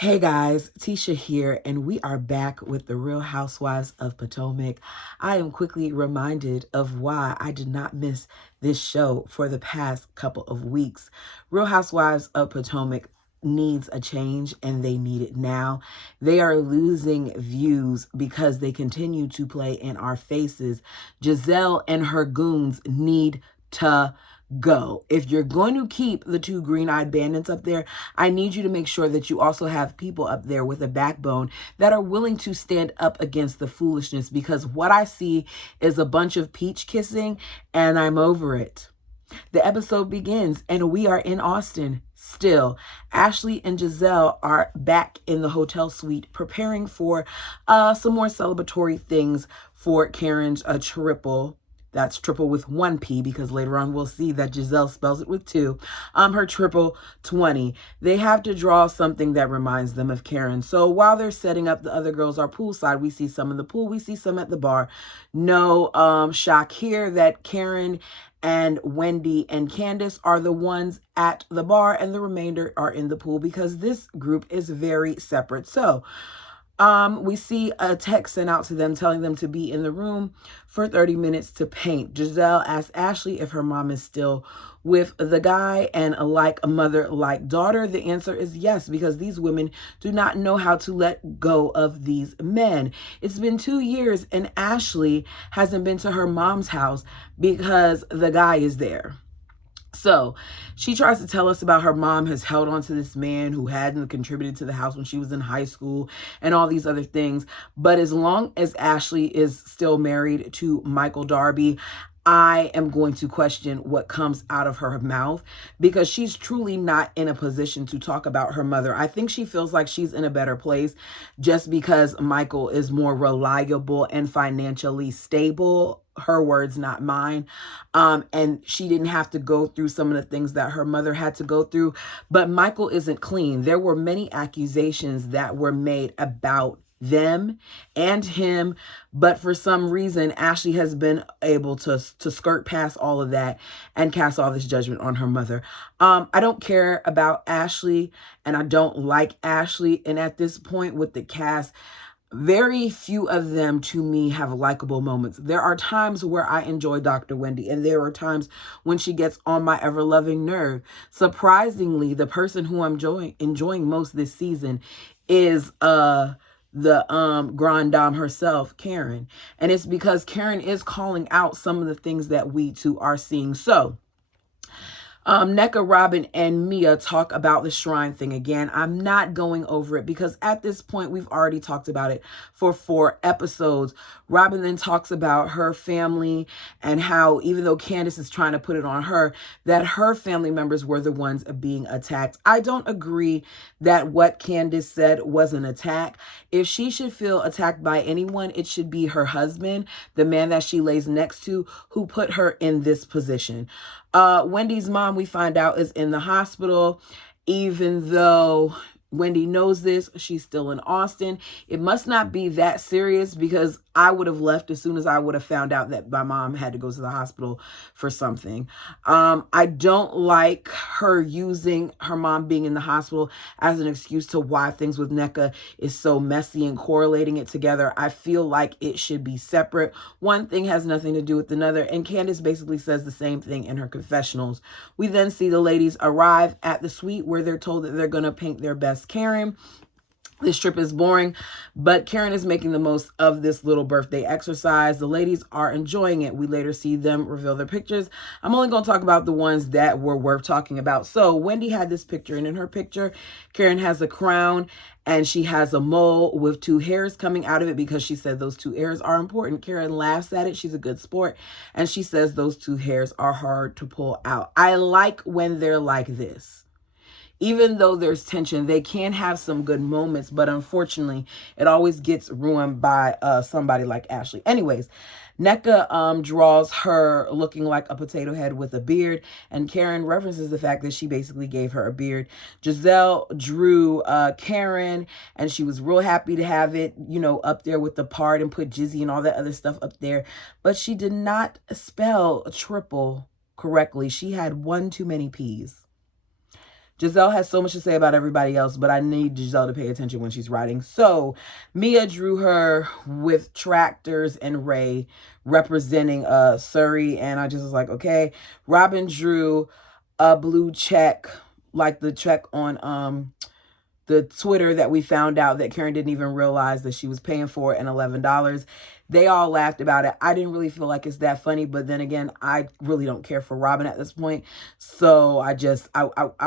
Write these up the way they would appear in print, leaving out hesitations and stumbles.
Hey guys, Tisha here, and we are back with the Real Housewives of Potomac. I am quickly reminded of why I did not miss this show for the past couple of weeks. Real Housewives of Potomac needs a change, and they need it now. They are losing views because they continue to play in our faces. Giselle and her goons need to go. If you're going to keep the two green-eyed bandits up there, I need you to make sure that you also have people up there with a backbone that are willing to stand up against the foolishness, because what I see is a bunch of peach kissing and I'm over it. The episode begins and we are in Austin still. Ashley and Giselle are back in the hotel suite preparing for some more celebratory things for Karen's triple. That's triple with one P, because later on we'll see that Giselle spells it with two. Her triple 20. They have to draw something that reminds them of Karen. So while they're setting up, the other girls are poolside. We see some in the pool. We see some at the bar. No shock here that Karen and Wendy and Candace are the ones at the bar, and the remainder are in the pool because this group is very separate. So we see a text sent out to them telling them to be in the room for 30 minutes to paint. Giselle asks Ashley if her mom is still with the guy, and like a mother, like daughter. The answer is yes, because these women do not know how to let go of these men. It's been 2 years and Ashley hasn't been to her mom's house because the guy is there. So she tries to tell us about her mom has held on to this man who hadn't contributed to the house when she was in high school and all these other things. But as long as Ashley is still married to Michael Darby, I am going to question what comes out of her mouth, because she's truly not in a position to talk about her mother. I think she feels like she's in a better place just because Michael is more reliable and financially stable. Her words, not mine. And she didn't have to go through some of the things that her mother had to go through. But Michael isn't clean. There were many accusations that were made about them and him, but for some reason Ashley has been able to skirt past all of that and cast all this judgment on her mother. I don't care about Ashley, and I don't like Ashley, and at this point with the cast, very few of them to me have likable moments. There are times where I enjoy Dr. Wendy, and there are times when she gets on my ever-loving nerve. Surprisingly, the person who I'm enjoying most this season is the grand dame herself, Karen. And it's because Karen is calling out some of the things that we too are seeing. So Nneka, Robin, and Mia talk about the shrine thing again. I'm not going over it because at this point we've already talked about it for 4 episodes. Robin then talks about her family and how, even though Candace is trying to put it on her, that her family members were the ones being attacked. I don't agree that what Candace said was an attack. If she should feel attacked by anyone, it should be her husband, the man that she lays next to, who put her in this position. Wendy's mom, we find out, is in the hospital. Even though Wendy knows this, she's still in Austin. It must not be that serious, because I would have left as soon as I would have found out that my mom had to go to the hospital for something. I don't like her using her mom being in the hospital as an excuse to why things with Nneka is so messy and correlating it together. I feel like it should be separate. One thing has nothing to do with another, and Candace basically says the same thing in her confessionals. We then see the ladies arrive at the suite where they're told that they're going to paint their best Karen. This trip is boring, but Karen is making the most of this little birthday exercise. The ladies are enjoying it. We later see them reveal their pictures. I'm only going to talk about the ones that were worth talking about. So Wendy had this picture, and in her picture, Karen has a crown and she has a mole with 2 hairs coming out of it because she said those 2 hairs are important. Karen laughs at it. She's a good sport. And she says those 2 hairs are hard to pull out. I like when they're like this. Even though there's tension, they can have some good moments, but unfortunately, it always gets ruined by somebody like Ashley. Anyways, Nneka draws her looking like a potato head with a beard, and Karen references the fact that she basically gave her a beard. Giselle drew Karen, and she was real happy to have it, you know, up there with the part, and put Jizzy and all that other stuff up there, but she did not spell triple correctly. She had one too many P's. Giselle has so much to say about everybody else, but I need Giselle to pay attention when she's writing. So Mia drew her with tractors and Ray representing Surrey, and I just was like, okay. Robin drew a blue check, like the check on the Twitter that we found out that Karen didn't even realize that she was paying for, and $11. They all laughed about it. I didn't really feel like it's that funny, but then again, I really don't care for Robin at this point. So I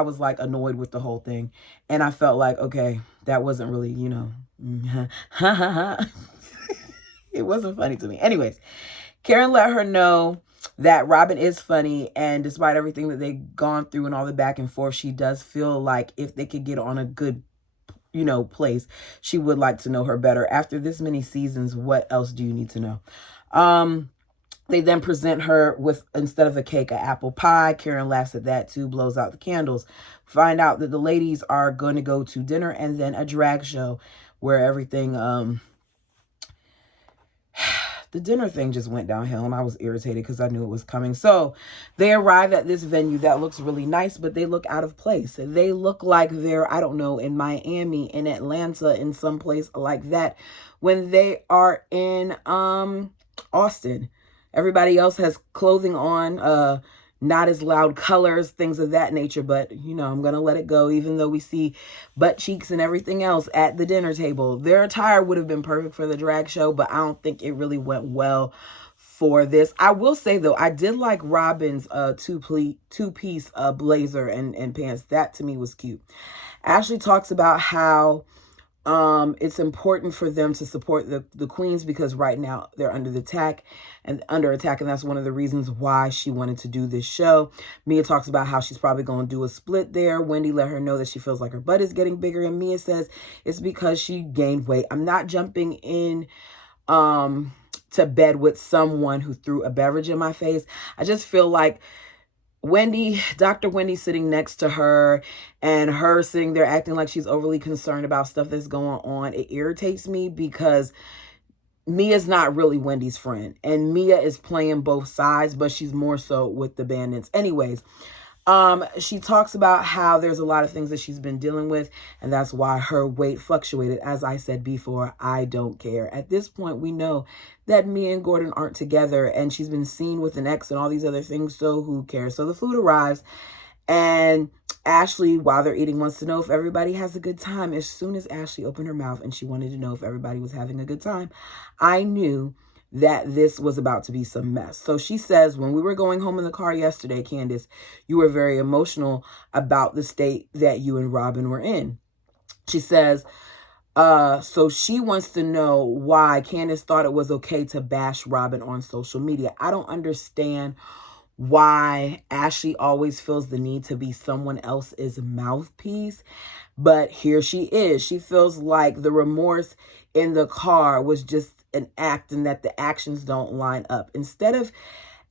was like annoyed with the whole thing. And I felt like, okay, that wasn't really, it wasn't funny to me. Anyways, Karen let her know that Robin is funny, and despite everything that they've gone through and all the back and forth, she does feel like if they could get on a good place, she would like to know her better. After this many seasons, what else do you need to know? They then present her with, instead of a cake, an apple pie. Karen laughs at that too, blows out the candles. Find out that the ladies are going to go to dinner and then a drag show where everything, the dinner thing just went downhill, and I was irritated because I knew it was coming. So they arrive at this venue that looks really nice, but they look out of place. They look like they're, I don't know, in Miami, in Atlanta, in some place like that, when they are in Austin. Everybody else has clothing on, not as loud colors, things of that nature, but I'm gonna let it go, even though we see butt cheeks and everything else at the dinner table. Their attire would have been perfect for the drag show, but I don't think it really went well for this. I will say though, I did like Robin's two-piece blazer and pants. That to me was cute. Ashley talks about how it's important for them to support the queens because right now they're under attack, and that's one of the reasons why she wanted to do this show. Mia talks about how she's probably going to do a split there. Wendy let her know that she feels like her butt is getting bigger, and Mia says it's because she gained weight. I'm not jumping in to bed with someone who threw a beverage in my face. I just feel like Dr. Wendy sitting next to her and her sitting there acting like she's overly concerned about stuff that's going on. It irritates me because Mia's not really Wendy's friend, and Mia is playing both sides, but she's more so with the bandits. Anyways, she talks about how there's a lot of things that she's been dealing with, and that's why her weight fluctuated. As I said before, I don't care. At this point, we know that Mia and Gordon aren't together, and she's been seen with an ex and all these other things, so who cares? So the food arrives, and Ashley, while they're eating, wants to know if everybody has a good time. As soon as Ashley opened her mouth and she wanted to know if everybody was having a good time, I knew that this was about to be some mess. So she says, when we were going home in the car yesterday, Candace, you were very emotional about the state that you and Robin were in. She says, so she wants to know why Candace thought it was okay to bash Robin on social media. I don't understand why Ashley always feels the need to be someone else's mouthpiece. But here she is. She feels like the remorse in the car was just an act and that the actions don't line up. Instead of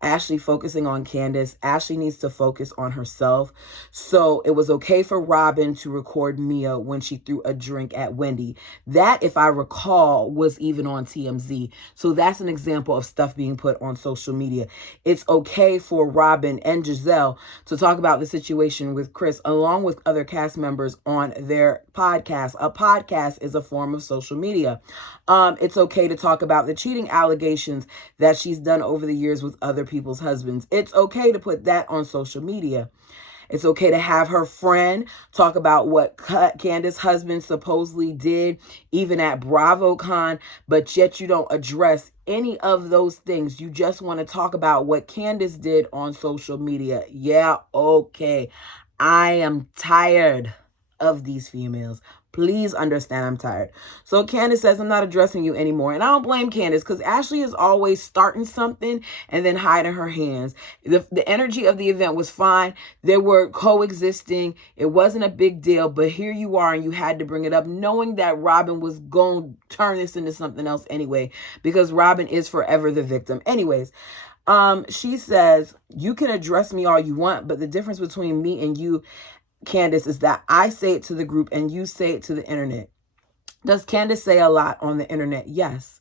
Ashley focusing on Candace, Ashley needs to focus on herself. So it was okay for Robin to record Mia when she threw a drink at Wendy. That, if I recall, was even on TMZ. So that's an example of stuff being put on social media. It's okay for Robin and Giselle to talk about the situation with Chris along with other cast members on their podcast. A podcast is a form of social media. It's okay to talk about the cheating allegations that she's done over the years with other people's husbands. It's okay to put that on social media. It's okay to have her friend talk about what Candace's husband supposedly did, even at BravoCon, but yet you don't address any of those things. You just want to talk about what Candace did on social media. Yeah, okay. I am tired of these females. Please understand I'm tired. So Candace says, I'm not addressing you anymore. And I don't blame Candace because Ashley is always starting something and then hiding her hands. The energy of the event was fine. They were coexisting. It wasn't a big deal. But here you are and you had to bring it up knowing that Robin was going to turn this into something else anyway because Robin is forever the victim. Anyways, she says, you can address me all you want, but the difference between me and you, Candace, is that I say it to the group and you say it to the internet. Does Candace say a lot on the internet? Yes.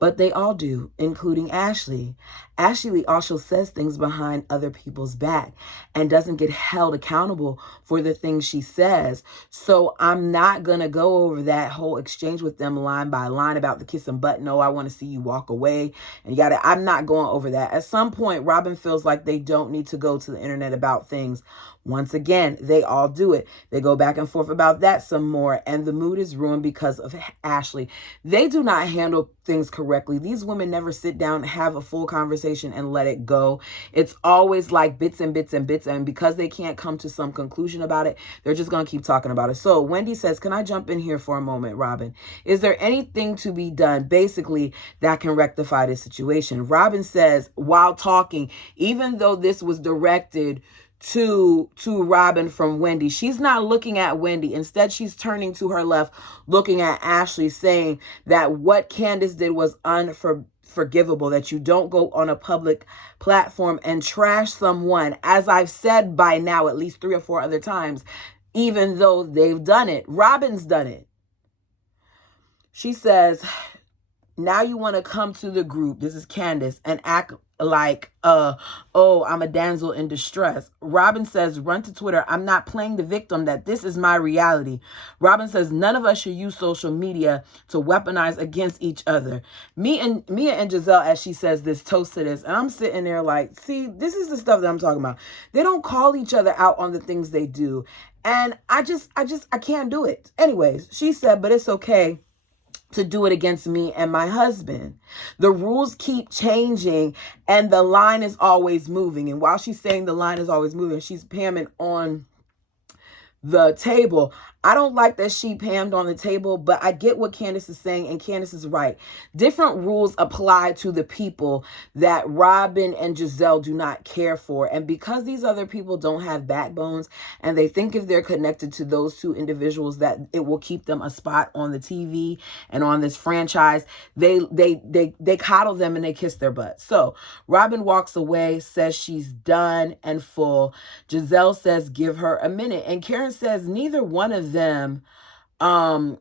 But they all do, including Ashley. Ashley also says things behind other people's back and doesn't get held accountable for the things she says. So I'm not going to go over that whole exchange with them line by line about the kiss and butt. No, I want to see you walk away. And I'm not going over that. At some point, Robin feels like they don't need to go to the internet about things. Once again, they all do it. They go back and forth about that some more, and the mood is ruined because of Ashley. They do not handle things correctly. These women never sit down, have a full conversation, and let it go. It's always like bits and bits and bits, and because they can't come to some conclusion about it, they're just going to keep talking about it. So Wendy says, can I jump in here for a moment, Robin? Is there anything to be done, basically, that can rectify this situation? Robin says, while talking, even though this was directed to Robin from Wendy, she's not looking at Wendy. Instead, she's turning to her left, looking at Ashley, saying that what Candace did was unforgivable, that you don't go on a public platform and trash someone, as I've said by now at least 3 or 4 other times, even though they've done it. Robin's done it. She says, now you want to come to the group, this is Candace, and act like, oh, I'm a damsel in distress. Robin says, run to Twitter. I'm not playing the victim, that this is my reality. Robin says, none of us should use social media to weaponize against each other. Mia and Giselle, as she says this, toast to this. And I'm sitting there like, see, this is the stuff that I'm talking about. They don't call each other out on the things they do. And I can't do it. Anyways, she said, but it's okay to do it against me and my husband. The rules keep changing and the line is always moving. And while she's saying the line is always moving, she's pamming on the table. I don't like that she pammed on the table, but I get what Candace is saying, and Candace is right. Different rules apply to the people that Robin and Giselle do not care for. And because these other people don't have backbones, and they think if they're connected to those 2 individuals that it will keep them a spot on the TV and on this franchise, they coddle them and they kiss their butt. So Robin walks away, says she's done and full. Giselle says, give her a minute. And Karen says, neither one of them, are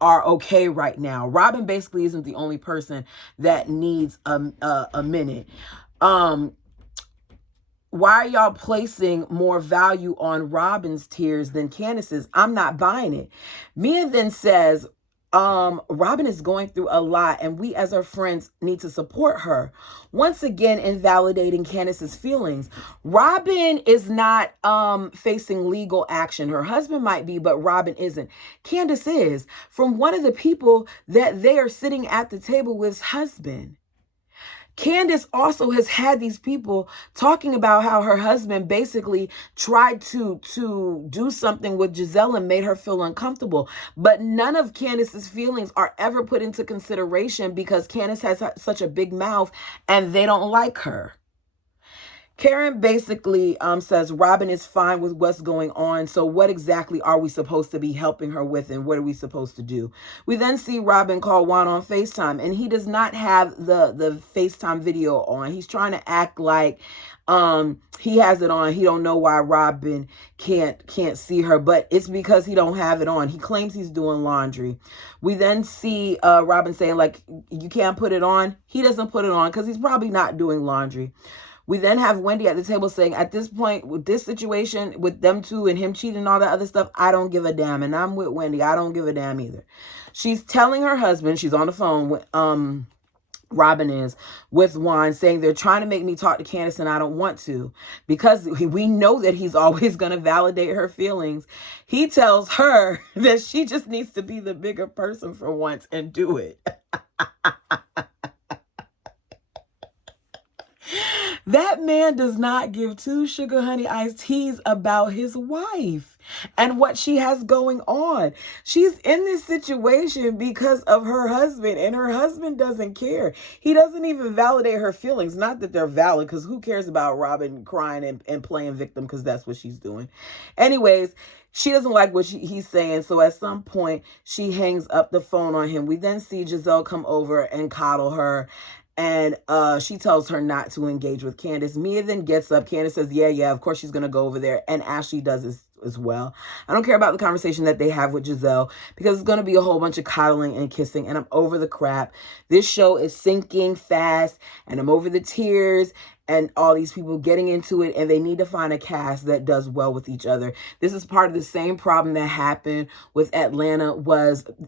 okay right now. Robin basically isn't the only person that needs a minute. Why are y'all placing more value on Robin's tears than Candace's? I'm not buying it. Mia then says, Robin is going through a lot and we as her friends need to support her. Once again, invalidating Candace's feelings. Robin is not facing legal action. Her husband might be, but Robin isn't. Candace is, from one of the people that they are sitting at the table with's husband. Candace also has had these people talking about how her husband basically tried to do something with Giselle and made her feel uncomfortable. But none of Candace's feelings are ever put into consideration because Candace has such a big mouth and they don't like her. Karen basically says Robin is fine with what's going on. So what exactly are we supposed to be helping her with, and what are we supposed to do? We then see Robin call Juan on FaceTime, and he does not have the FaceTime video on. He's trying to act like he has it on. He don't know why Robin can't see her, but it's because he don't have it on. He claims he's doing laundry. We then see Robin saying like, you can't put it on. He doesn't put it on because he's probably not doing laundry. We then have Wendy at the table saying, at this point, with this situation, with them two and him cheating and all that other stuff, I don't give a damn. And I'm with Wendy. I don't give a damn either. She's telling her husband, she's on the phone with, Robin is, with Juan, saying they're trying to make me talk to Candace and I don't want to, because we know that he's always going to validate her feelings. He tells her that she just needs to be the bigger person for once and do it. That man does not give 2 sugar honey iced teas about his wife and what she has going on. She's in this situation because of her husband, and her husband doesn't care. He doesn't even validate her feelings. Not that they're valid, because who cares about Robin crying and playing victim, because that's what she's doing. Anyways, she doesn't like what he's saying, so at some point, she hangs up the phone on him. We then see Giselle come over and coddle her, and she tells her not to engage with Candace. Mia then gets up. Candace says, yeah, of course she's going to go over there. And Ashley does as well. I don't care about the conversation that they have with Giselle because it's going to be a whole bunch of coddling and kissing, and I'm over the crap. This show is sinking fast, and I'm over the tears and all these people getting into it, and they need to find a cast that does well with each other. This is part of the same problem that happened with Atlanta.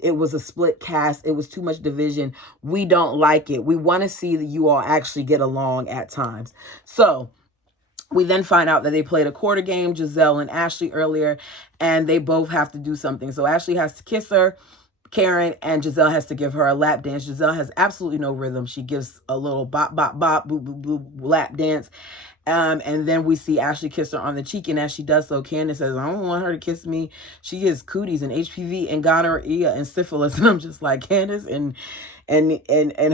It was a split cast. It was too much division. We don't like it. We want to see that you all actually get along at times. So we then find out that they played a quarter game, Giselle and Ashley, earlier, and they both have to do something. So Ashley has to kiss her, Karen, and Giselle has to give her a lap dance. Giselle has absolutely no rhythm. She gives a little bop, bop, bop, boop, boop, boop, lap dance. And then we see Ashley kiss her on the cheek, and as she does so, Candace says, I don't want her to kiss me. She gets cooties and HPV and gonorrhea and syphilis. And I'm just like, Candace, and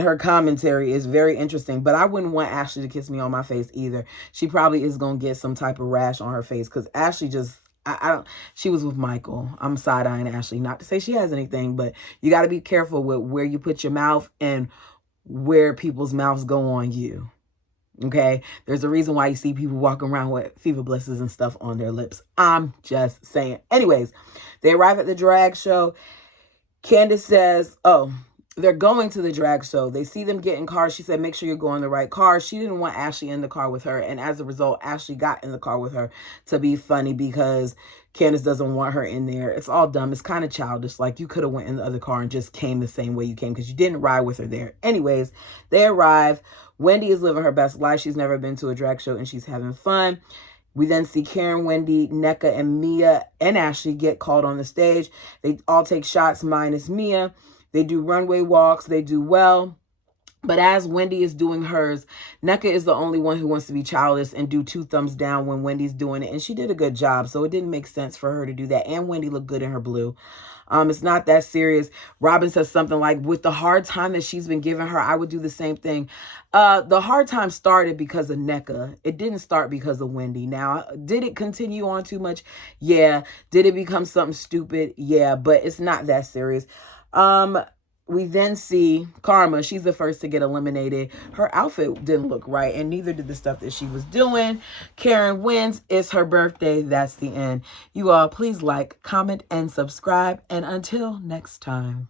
her commentary is very interesting. But I wouldn't want Ashley to kiss me on my face either. She probably is going to get some type of rash on her face because Ashley just, I don't, she was with Michael. I'm side-eyeing Ashley. Not to say she has anything, but you got to be careful with where you put your mouth and where people's mouths go on you. Okay? There's a reason why you see people walking around with fever blisters and stuff on their lips. I'm just saying. Anyways, they arrive at the drag show. Candace says, oh, they're going to the drag show. They see them get in cars. She said, make sure you're going in the right car. She didn't want Ashley in the car with her. And as a result, Ashley got in the car with her to be funny because Candace doesn't want her in there. It's all dumb. It's kind of childish. Like, you could have went in the other car and just came the same way you came because you didn't ride with her there. Anyways, they arrive. Wendy is living her best life. She's never been to a drag show and she's having fun. We then see Karen, Wendy, Nneka, and Mia and Ashley get called on the stage. They all take shots minus Mia. They do runway walks. They do well. But as Wendy is doing hers, Nneka is the only one who wants to be childish and do 2 thumbs down when Wendy's doing it. And she did a good job, so it didn't make sense for her to do that. And Wendy looked good in her blue. It's not that serious. Robin says something like, with the hard time that she's been giving her, I would do the same thing. The hard time started because of Nneka. It didn't start because of Wendy. Now, did it continue on too much? Yeah. Did it become something stupid? Yeah, but it's not that serious. We then see Karma. She's the first to get eliminated. Her outfit didn't look right, and neither did the stuff that she was doing. Karen wins. It's her birthday. That's the end. You all, please like, comment, and subscribe. And until next time.